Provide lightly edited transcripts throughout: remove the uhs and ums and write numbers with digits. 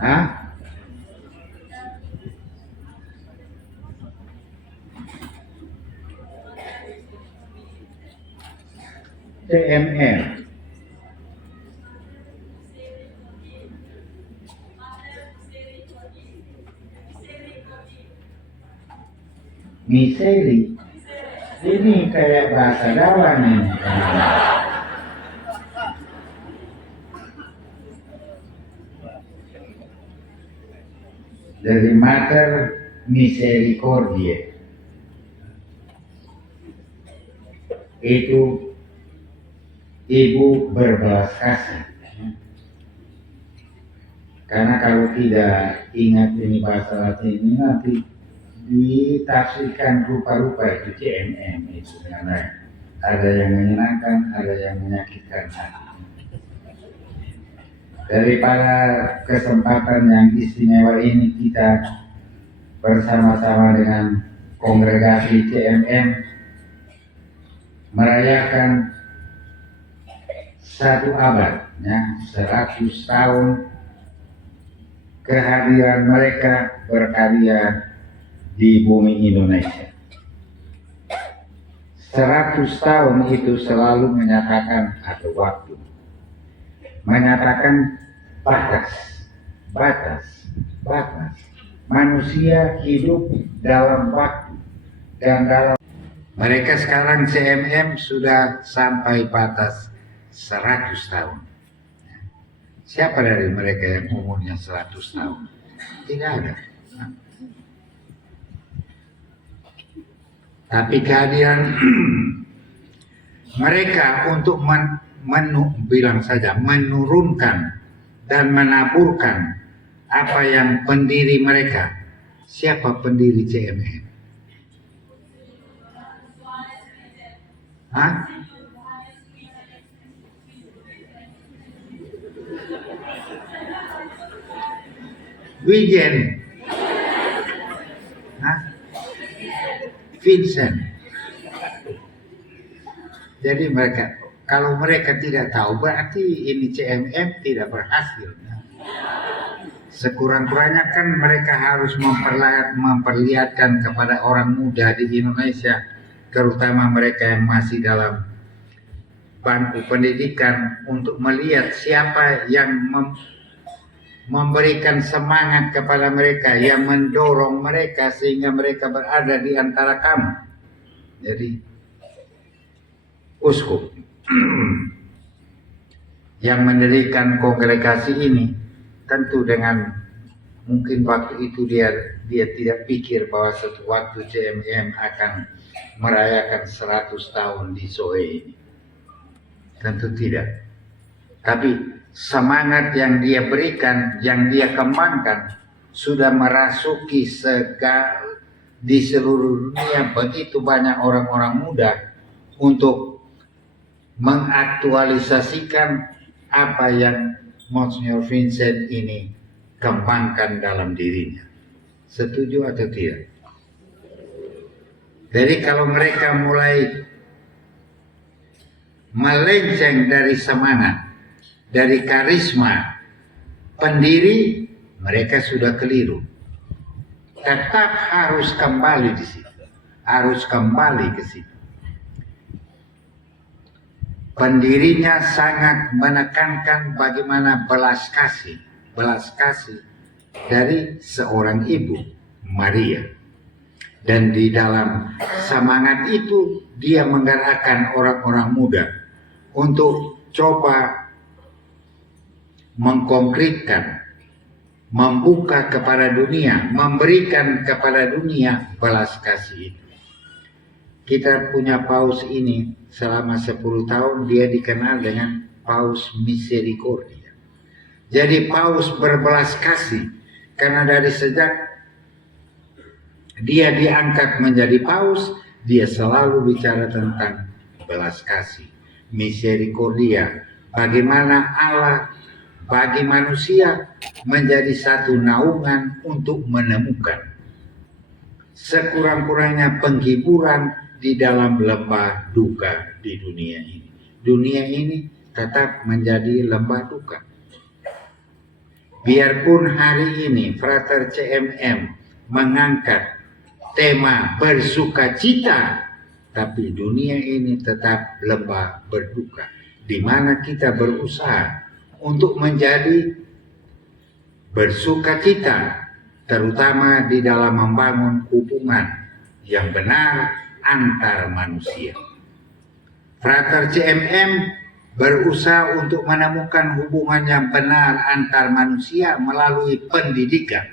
Hah? CMM. Miseri. Ini kayak bahasa Jawa nih. Dari Mater Misericordiae. Itu ibu berbelas kasih. Karena kalau tidak ingat ini bahasa Latin ini nanti ditafsirkan rupa-rupa itu CMM itu, karena ada yang menyenangkan, ada yang menyakitkan hati. Daripada kesempatan yang istimewa ini kita bersama-sama dengan kongregasi CMM merayakan 1 abad, ya, 100 tahun kehadiran mereka berkarya di bumi Indonesia. 100 tahun itu selalu menyatakan ada waktu, menyatakan batas. Manusia hidup dalam waktu dan dalam. Mereka sekarang CMM sudah sampai batas 100 tahun. Siapa dari mereka yang umurnya 100 tahun? Tidak ada. Tapi kehadiran mereka untuk menurunkan dan menaburkan apa yang pendiri mereka. Siapa pendiri CMM? Hah? Wijen? Hah? Vincent. Jadi mereka, kalau mereka tidak tahu berarti ini CMM tidak berhasil. Sekurang-kurangnya kan mereka harus memperlihatkan kepada orang muda di Indonesia, terutama mereka yang masih dalam bangku pendidikan, untuk melihat siapa yang memberikan semangat kepada mereka, yang mendorong mereka sehingga mereka berada di antara kamu. Jadi uskup yang mendirikan kongregasi ini tentu dengan mungkin waktu itu dia tidak pikir bahwa suatu waktu CMM akan merayakan 100 tahun di Soe ini. Tentu tidak. Tapi semangat yang dia berikan, yang dia kembangkan, sudah merasuki di seluruh dunia. Begitu banyak orang-orang muda untuk mengaktualisasikan apa yang Monsignor Vincent ini kembangkan dalam dirinya. Setuju atau tidak? Jadi kalau mereka mulai melenceng dari semangat, dari karisma pendiri, mereka sudah keliru. Tetap harus kembali di situ, harus kembali ke situ. Pendirinya sangat menekankan bagaimana belas kasih dari seorang ibu, Maria. Dan di dalam semangat itu dia menggerakkan orang-orang muda untuk coba mengkonkretkan, membuka kepada dunia, memberikan kepada dunia belas kasih itu. Kita punya paus ini selama 10 tahun, dia dikenal dengan Paus Misericordia. Jadi paus berbelas kasih, karena dari sejak dia diangkat menjadi paus, dia selalu bicara tentang belas kasih, misericordia, bagaimana Allah bagi manusia menjadi satu naungan untuk menemukan sekurang-kurangnya penghiburan di dalam lembah duka di dunia ini. Dunia ini tetap menjadi lembah duka. biarpun hari ini Frater CMM mengangkat tema bersukacita, tapi dunia ini tetap lembah berduka, di mana kita berusaha untuk menjadi bersukacita, terutama di dalam membangun hubungan yang benar antar manusia. Frater CMM berusaha untuk menemukan hubungan yang benar antar manusia melalui pendidikan.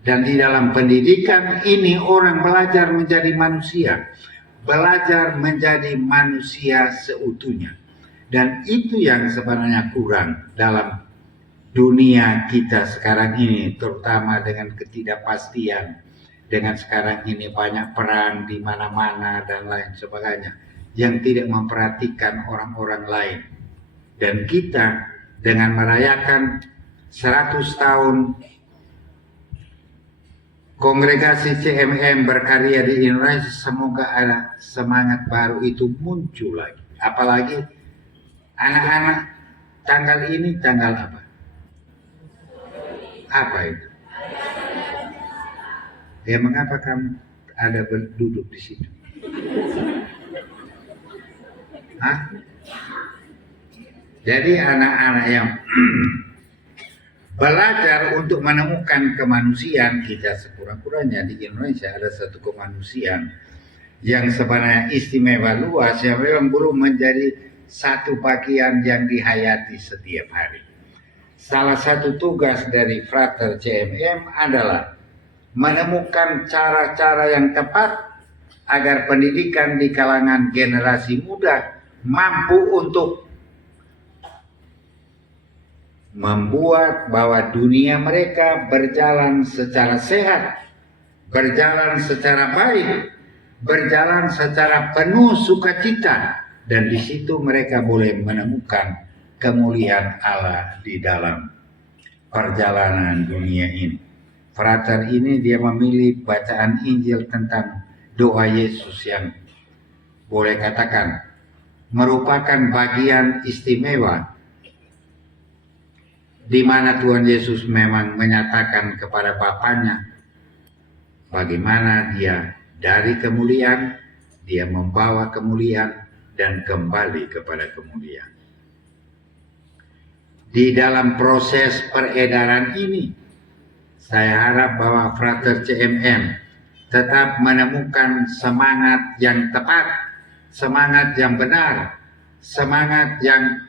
Dan di dalam pendidikan ini orang belajar menjadi manusia, belajar menjadi manusia seutuhnya. Dan itu yang sebenarnya kurang dalam dunia kita sekarang ini, terutama dengan ketidakpastian. Dengan sekarang ini banyak perang di mana-mana dan lain sebagainya, yang tidak memperhatikan orang-orang lain. Dan kita dengan merayakan 100 tahun kongregasi CMM berkarya di Indonesia, semoga ada semangat baru itu muncul lagi. Apalagi anak-anak tanggal ini tanggal apa? Apa itu? Ya, mengapa kamu ada duduk di situ? Hah? Jadi anak-anak yang belajar untuk menemukan kemanusiaan, kita sekurang-kurangnya di Indonesia ada satu kemanusiaan yang sebenarnya istimewa luas, yang memang belum menjadi satu bagian yang dihayati setiap hari. Salah satu tugas dari Frater CMM adalah menemukan cara-cara yang tepat agar pendidikan di kalangan generasi muda mampu untuk membuat bahwa dunia mereka berjalan secara sehat, berjalan secara baik, berjalan secara penuh sukacita, dan di situ mereka boleh menemukan kemuliaan Allah di dalam perjalanan dunia ini. Frater ini dia memilih bacaan Injil tentang doa Yesus yang boleh katakan merupakan bagian istimewa di mana Tuhan Yesus memang menyatakan kepada Bapanya bagaimana dia dari kemuliaan, dia membawa kemuliaan dan kembali kepada kemuliaan. Di dalam proses peredaran ini, saya harap bahwa Frater CMM tetap menemukan semangat yang tepat, semangat yang benar, semangat yang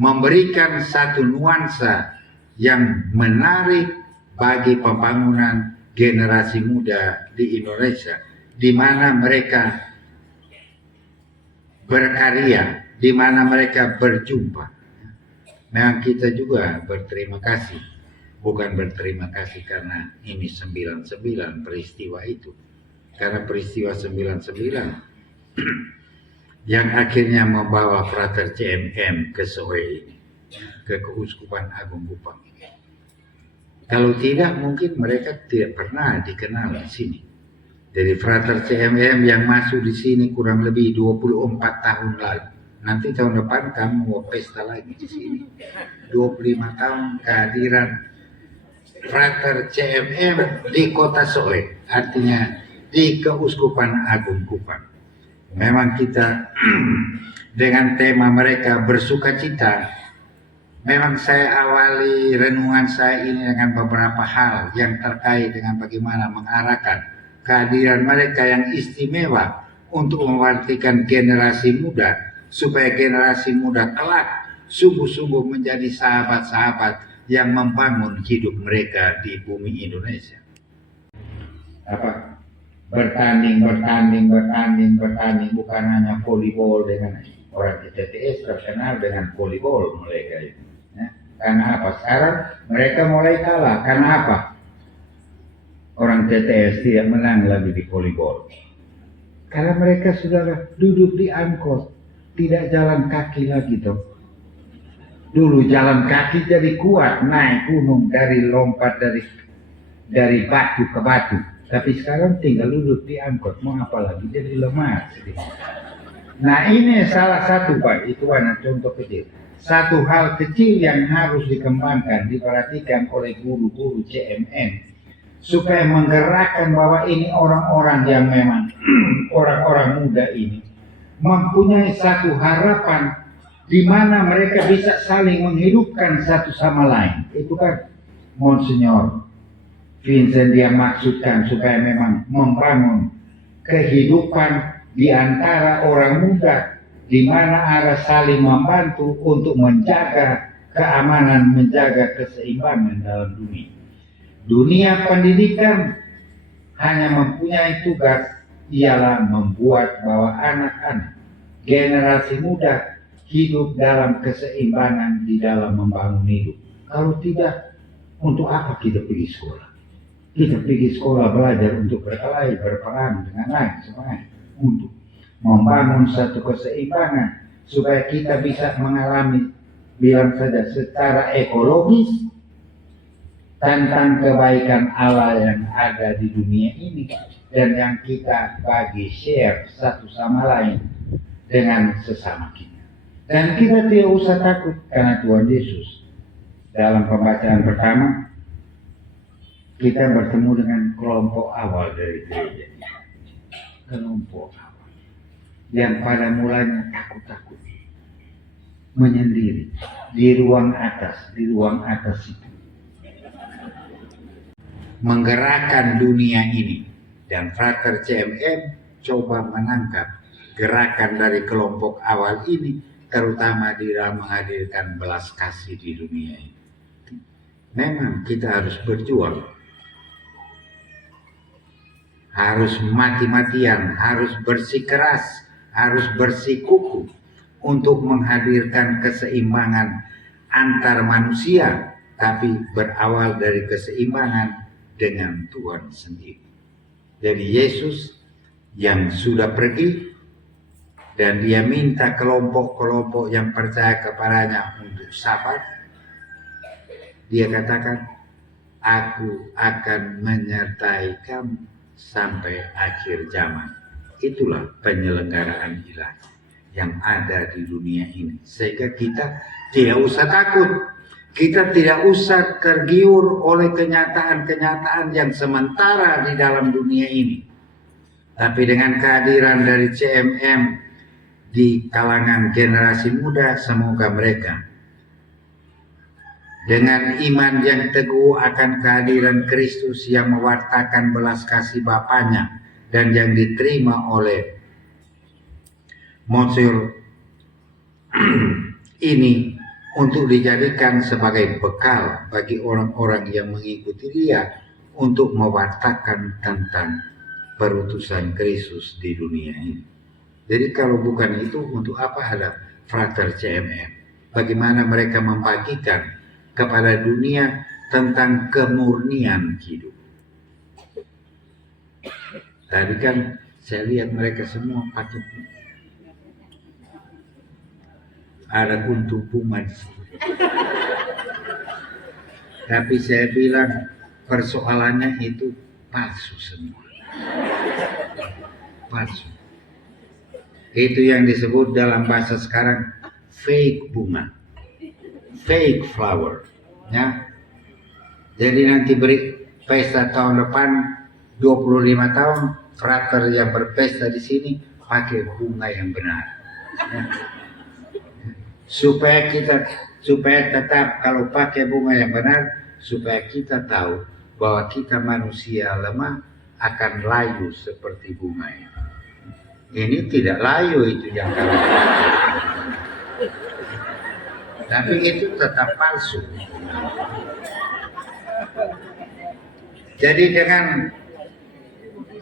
memberikan satu nuansa yang menarik bagi pembangunan generasi muda di Indonesia, di mana mereka berkarya, di mana mereka berjumpa. Memang kita juga berterima kasih, bukan berterima kasih karena ini 99 peristiwa itu, karena peristiwa 99 yang akhirnya membawa Frater CMM ke Soe ini, ke Keuskupan Agung Kupang. Kalau tidak, mungkin mereka tidak pernah dikenal di sini. Jadi Frater CMM yang masuk di sini kurang lebih 24 tahun lalu. Nanti tahun depan kamu mau pesta lagi di sini. 25 tahun kehadiran Frater CMM di kota Soe, artinya di Keuskupan Agung Kupang. Memang kita dengan tema mereka bersukacita, memang saya awali renungan saya ini dengan beberapa hal yang terkait dengan bagaimana mengarahkan kehadiran mereka yang istimewa untuk mewartikan generasi muda, supaya generasi muda kelak sungguh-sungguh menjadi sahabat-sahabat yang membangun hidup mereka di bumi Indonesia. Bertanding, bukan hanya volleyball. Dengan orang TTS terkenal dengan volleyball mereka itu. Ya. Karena apa? Sekarang mereka mulai kalah. Karena apa? Orang TTS tidak menang lagi di volleyball. Karena mereka sudah duduk di angkot, tidak jalan kaki lagi toh. Dulu jalan kaki jadi kuat, naik gunung, lompat dari batu ke batu. Tapi sekarang tinggal duduk di angkot, mau apa lagi, jadi lemas. Nah ini salah satu Pak, itu anak contoh kecil. satu hal kecil yang harus dikembangkan, diperhatikan oleh guru-guru CMM supaya menggerakkan bahwa ini orang-orang yang memang orang-orang muda ini mempunyai satu harapan di mana mereka bisa saling menghidupkan satu sama lain. Itu kan Monsignor Vincent dia maksudkan, supaya memang membangun kehidupan di antara orang muda di mana ada saling membantu untuk menjaga keamanan, menjaga keseimbangan dalam dunia. Dunia pendidikan hanya mempunyai tugas ialah membuat bahwa anak-anak generasi muda hidup dalam keseimbangan di dalam membangun hidup. Kalau tidak, untuk apa kita pergi sekolah? Kita pergi sekolah belajar untuk berkelahi, berperang dengan lain sebagainya, untuk membangun satu keseimbangan supaya kita bisa mengalami, bilang saja secara ekologis, tentang kebaikan Allah yang ada di dunia ini dan yang kita bagi share satu sama lain dengan sesama kita. Dan kita tidak usah takut karena Tuhan Yesus dalam pembacaan pertama kita bertemu dengan kelompok awal dari gereja. Kelompok awal yang pada mulanya takut-takut, menyendiri di ruang atas itu, menggerakkan dunia ini. Dan Frater CMM coba menangkap gerakan dari kelompok awal ini, terutama di dalam menghadirkan belas kasih di dunia ini. Memang kita harus berjuang, harus mati-matian, harus bersikeras, harus bersikukuh untuk menghadirkan keseimbangan antar manusia, tapi berawal dari keseimbangan dengan Tuhan sendiri. Jadi Yesus yang sudah pergi dan dia minta kelompok-kelompok yang percaya kepadanya untuk sabar. Dia katakan, aku akan menyertai kamu sampai akhir zaman. Itulah penyelenggaraan ilahi yang ada di dunia ini. Sehingga kita tidak usah takut. Kita tidak usah tergiur oleh kenyataan-kenyataan yang sementara di dalam dunia ini. Tapi dengan kehadiran dari CMM di kalangan generasi muda, semoga mereka dengan iman yang teguh akan kehadiran Kristus yang mewartakan belas kasih Bapaknya dan yang diterima oleh Monsignor ini untuk dijadikan sebagai bekal bagi orang-orang yang mengikuti dia untuk mewartakan tentang perutusan Kristus di dunia ini. Jadi kalau bukan itu, untuk apa ada Frater CMM? Bagaimana mereka membagikan kepada dunia tentang kemurnian hidup? Tadi kan saya lihat mereka semua pakai, ada kuntum bunga di sini. Tapi saya bilang persoalannya itu palsu semua. Palsu. Itu yang disebut dalam bahasa sekarang fake bunga, fake flower. Ya. Jadi nanti beri pesta tahun depan 25 tahun, frater yang berpesta di sini pakai bunga yang benar. Ya. Supaya tetap kalau pakai bunga yang benar, supaya kita tahu bahwa kita manusia lemah akan layu seperti bunga ini. Ini tidak layu itu yang kalau tapi itu tetap palsu. Jadi dengan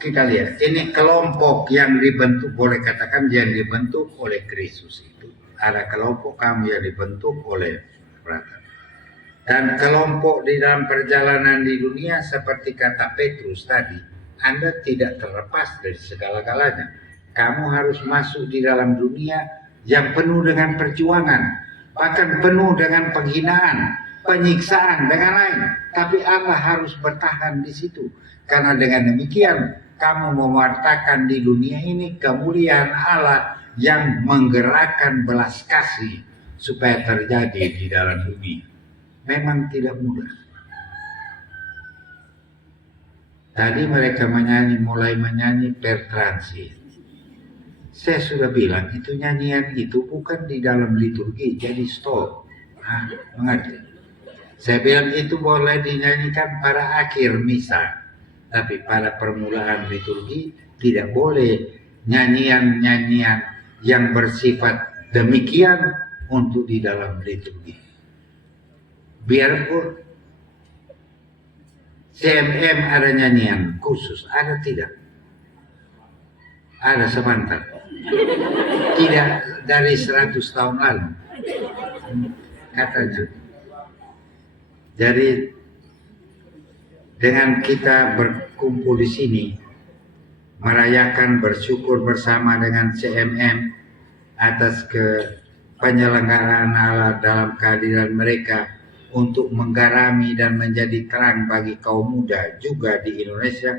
kita lihat ini kelompok yang dibentuk, boleh katakan yang dibentuk oleh Kristus itu. Ada kelompok kamu yang dibentuk oleh frater. Dan kelompok di dalam perjalanan di dunia seperti kata Petrus tadi, Anda tidak terlepas dari segala-galanya. Kamu harus masuk di dalam dunia yang penuh dengan perjuangan, bahkan penuh dengan penghinaan, penyiksaan, dengan lain. Tapi Allah harus bertahan di situ. Karena dengan demikian, kamu mewartakan di dunia ini kemuliaan Allah yang menggerakkan belas kasih supaya terjadi di dalam dunia. Memang tidak mudah. Tadi mereka mulai menyanyi per transit. Saya sudah bilang itu nyanyian itu bukan di dalam liturgi, jadi stop. Nah, mengerti? Saya bilang itu boleh dinyanyikan pada akhir misa, tapi pada permulaan liturgi tidak boleh nyanyian-nyanyian yang bersifat demikian untuk di dalam liturgi. Biarpun CMM ada nyanyian khusus, ada tidak? Ada sebentar. Tidak dari 100 tahun lalu. Katanya. Jadi dengan kita berkumpul di sini, merayakan bersyukur bersama dengan CMM atas penyelenggaraan Allah dalam kehadiran mereka untuk menggarami dan menjadi terang bagi kaum muda juga di Indonesia.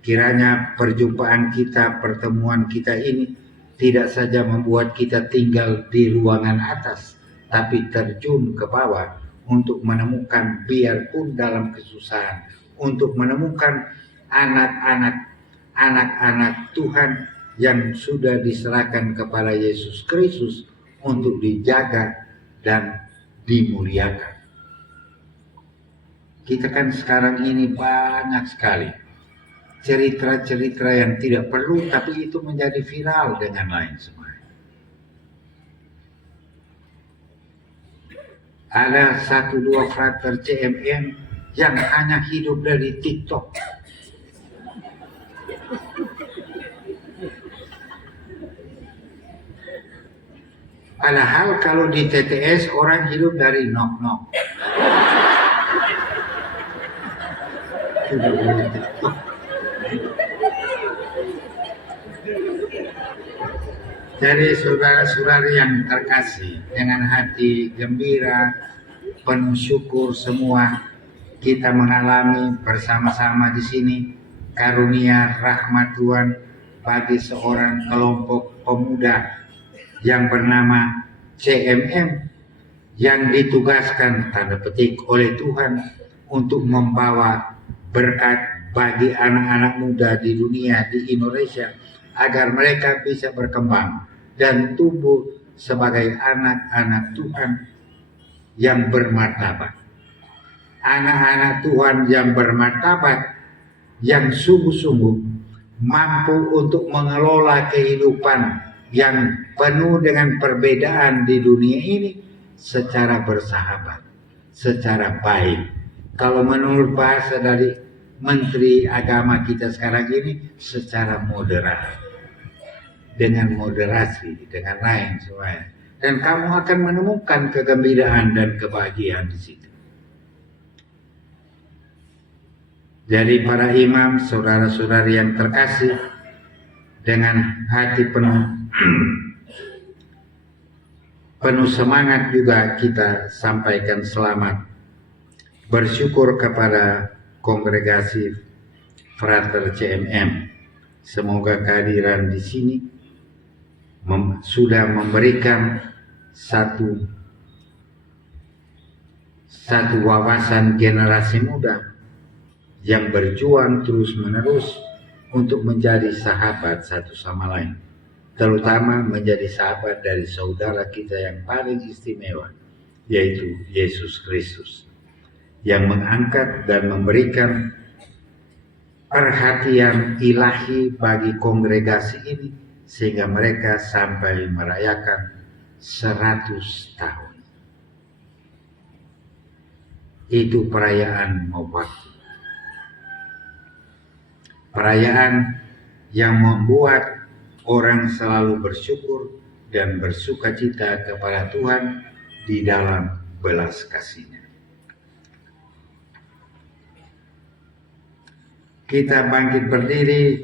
Kiranya perjumpaan kita, pertemuan kita ini tidak saja membuat kita tinggal di ruangan atas, tapi terjun ke bawah untuk menemukan, biarpun dalam kesusahan, untuk menemukan anak-anak Tuhan yang sudah diserahkan kepada Yesus Kristus untuk dijaga dan dimuliakan. Kita kan sekarang ini banyak sekali cerita-cerita yang tidak perlu, tapi itu menjadi viral dengan lain sebagainya. Ada 1-2 frater CMM yang hanya hidup dari TikTok. Padahal kalau di TTS orang hidup dari nok-nok. Sudah boleh TikTok. Jadi saudara-saudari yang terkasih, dengan hati gembira, penuh syukur semua, kita mengalami bersama-sama di sini karunia rahmat Tuhan bagi seorang kelompok pemuda yang bernama CMM yang ditugaskan tanda petik oleh Tuhan untuk membawa berkat bagi anak-anak muda di dunia, di Indonesia, agar mereka bisa berkembang dan tumbuh sebagai anak-anak Tuhan yang bermartabat. Anak-anak Tuhan yang bermartabat, yang sungguh-sungguh mampu untuk mengelola kehidupan yang penuh dengan perbedaan di dunia ini secara bersahabat, secara baik. Kalau menurut bahasa dari Menteri Agama kita sekarang ini, secara moderat. Dengan moderasi, dengan lain semuanya. Dan kamu akan menemukan kegembiraan dan kebahagiaan di situ. Jadi para imam, saudara-saudari yang terkasih, dengan hati penuh semangat juga kita sampaikan selamat bersyukur kepada kongregasi Frater CMM. Semoga kehadiran di sini sudah memberikan satu wawasan generasi muda yang berjuang terus-menerus untuk menjadi sahabat satu sama lain, terutama menjadi sahabat dari saudara kita yang paling istimewa, yaitu Yesus Kristus, yang mengangkat dan memberikan perhatian ilahi bagi kongregasi ini sehingga mereka sampai merayakan 100 tahun. Itu perayaan Mawaki. Perayaan yang membuat orang selalu bersyukur dan bersukacita kepada Tuhan di dalam belas kasih-Nya. Kita bangkit berdiri.